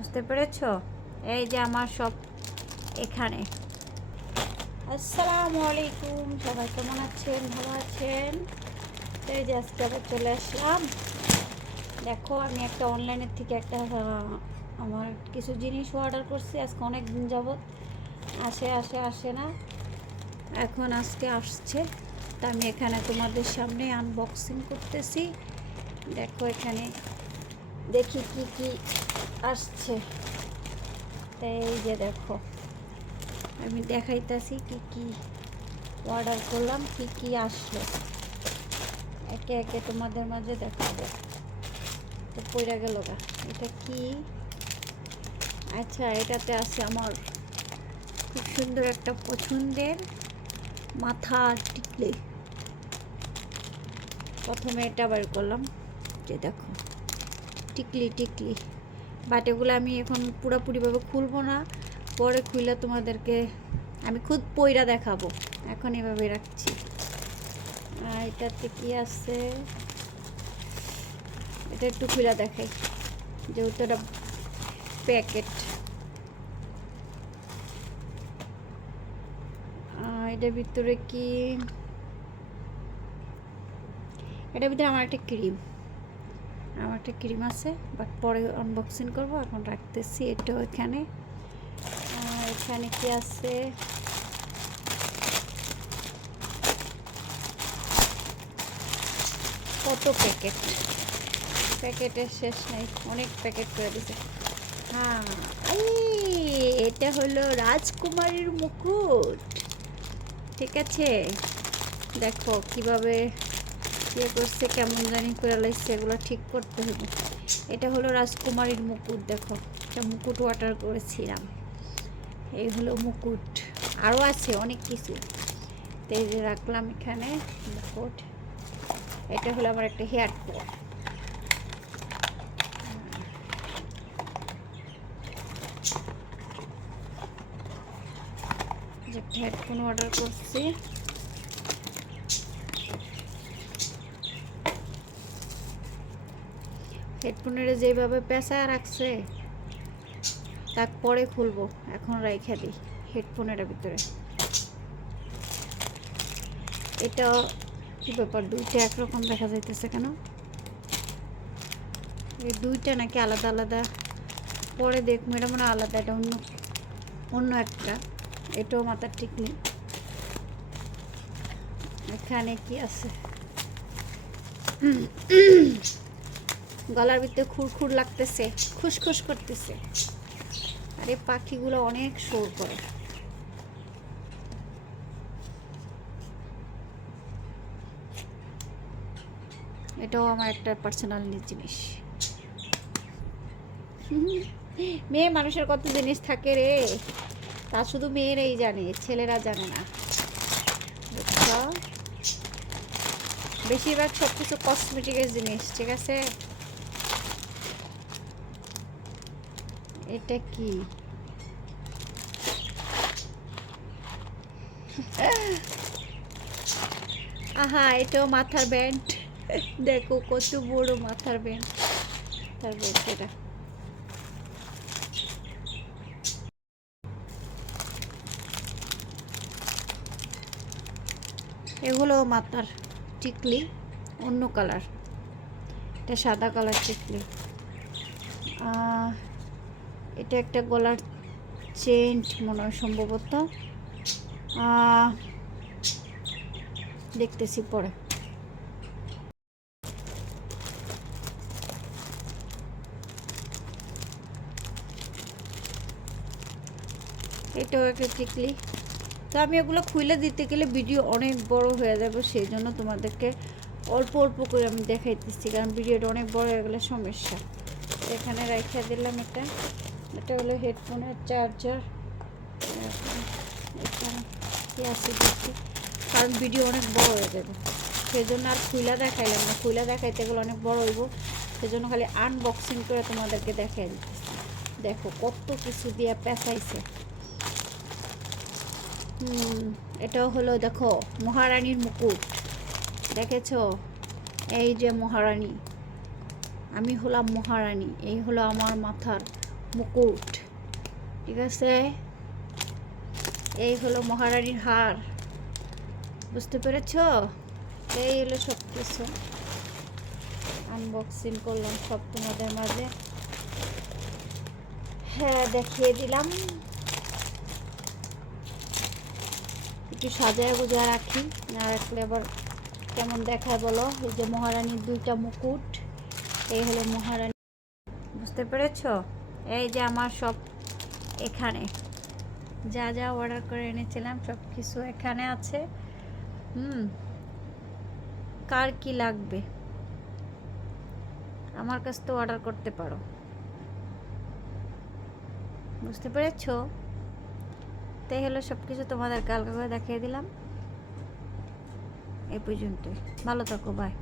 বুঝতে পেরেছ? এই যে আমার সব এখানে। আসসালামু আলাইকুম, সবাই কেমন আছেন? ভালো আছেন? এই যে আজকে আবার চলে আসলাম। দেখো, আমি একটা অনলাইনের থেকে একটা আমার কিছু জিনিস অর্ডার করছি। আজকে অনেক দিন যাবৎ আসে আসে আসে না। এখন আজকে আসছে। তা আমি এখানে তোমাদের সামনে আনবক্সিং করতেছি। দেখো এখানে দেখি কি কি আসছে। তো এই যে দেখো। আমি দেখাইতাছি কি কি অর্ডার করলাম, কি কি আসলো। একে একে তোমাদের মাঝে দেখাবো। তো পড়ে গেল গা। এটা কি? আচ্ছা এটাতে আছে আমার খুব সুন্দর একটা পছন্দের মাথার টিকলে। প্রথমে এটা বের করলাম। যে দেখো, টিকলি টিকলি। বাট এগুলো আমি এখন পুরোপুরিভাবে খুলবো না। পরে খুলে তোমাদেরকে আমি খুদ পইরা দেখাবো। এখন এভাবে রাখছি। আর এটাতে কি আছে? এটা একটু খুলে দেখাই, যেহেতু এটা প্যাকেট এটার ভিতরে কি? এটার ভিতরে আমার একটা ক্রিম আমার একটা ক্রিম আছে বাট পরে আনবক্সিং করব, এখন রাখতেছি, এটা এখানে এখানে কি আছে? কত প্যাকেট। প্যাকেটের শেষ নেই, অনেক প্যাকেট করে দিছে। হ্যাঁ এটা হলো রাজকুমারীর মুকুট। ঠিক আছে, দেখো কীভাবে ইয়ে করছে, কেমন জানি করে লাগছে এগুলো ঠিক করতে হবে। এটা হলো রাজকুমারীর মুকুট, দেখো, একটা মুকুট অর্ডার করেছিলাম। এই হলো মুকুট। আরও আছে অনেক কিছু। তো এই যে রাখলাম এখানে মুকুট। এটা হলো আমার একটা হেয়ার একটা হেডফোন অর্ডার করছি। হেডফোনের যেভাবে পেঁচা রাখছে তার পরে খুলবো। এখন রাইখা দিই হেডফোনের ভিতরে। এটা কি ব্যাপার, দুইটা একরকম দেখা যাইতেছে কেন? এই দুইটা নাকি আলাদা আলাদা? পরে দেখব, এটা মানে আলাদা, এটা অন্য অন্য একটা। এটাও মাথার ঠিক নেই। এখানে কি আছে? গলার ভিতরে খুরখুর লাগতেছে, খুসখুস করতেছে। আরে পাখিগুলো অনেক শোর করে। এটাও আমার একটা পার্সোনাল জিনিস। মেয়ে মানুষের কত জিনিস থাকে রে? তা শুধু মেয়েরাই জানে, ছেলেরা জানে না। বেশিরভাগ সব কিছু কসমেটিকের জিনিস, ঠিক আছে? এটা কি? আহা, এটাও মাথার ব্যান্ড। দেখো, কত বড় মাথার ব্যান্ড। তারপর এটা এগুলো মাথার টিকলি, অন্য কালার। এটা সাদা কালার টিকলি। এটা একটা গলার চেন মনে হয় সম্ভবত। দেখতেছি পরে। এটাও একটা টিকলি। তো আমি ওগুলো খুলে দিতে গেলে ভিডিও অনেক বড় হয়ে যাবে, সেই জন্য তোমাদেরকে অল্প অল্প করে আমি দেখাইতেছি, কারণ ভিডিওটা অনেক বড় হয়ে গেলে সমস্যা। এখানে রাখিয়া দিলাম এটা। এটা হলো হেডফোনের চার্জার। আছে দেখি, কারণ ভিডিও অনেক বড় হয়ে যাবে। সেই জন্য আর খুইলা দেখাইলাম না। খুইলা দেখাইতে গেলে অনেক বড় হইব। সেই জন্য খালি আনবক্সিং করে তোমাদেরকে দেখাই দিতেছি। দেখো কত কিছু দিয়ে পেঁচাইছে। হুম, এটাও হলো দেখো মহারানীর মুকুট। দেখেছ? এই যে মহারানী। আমি হলাম মহারানী। এই হলো আমার মাথার মুকুট। ঠিক আছে? এই হলো মহারানীর হার। বুঝতে পেরেছ? এই হলো সব কিছু আনবক্সিং করলাম সব তোমাদের মাঝে। হ্যাঁ দেখিয়ে দিলাম। একটু সাজায় গুজা রাখি। না রাখলে আবার কেমন দেখায় বলো? এই যে মহারানীর দুইটা মুকুট। এই হলো মহারানী। বুঝতে পেরেছ? এই যে আমার সব এখানে। যা যা অর্ডার করে এনেছিলাম সব কিছু এখানে আছে। হুম, কার কি লাগবে? আমার কাছ তো অর্ডার করতে পারো। বুঝতে পেরেছ? তাই হলো সব কিছু তোমাদের কালকে করে দেখিয়ে দিলাম। এই পর্যন্তই। ভালো থাকো বাই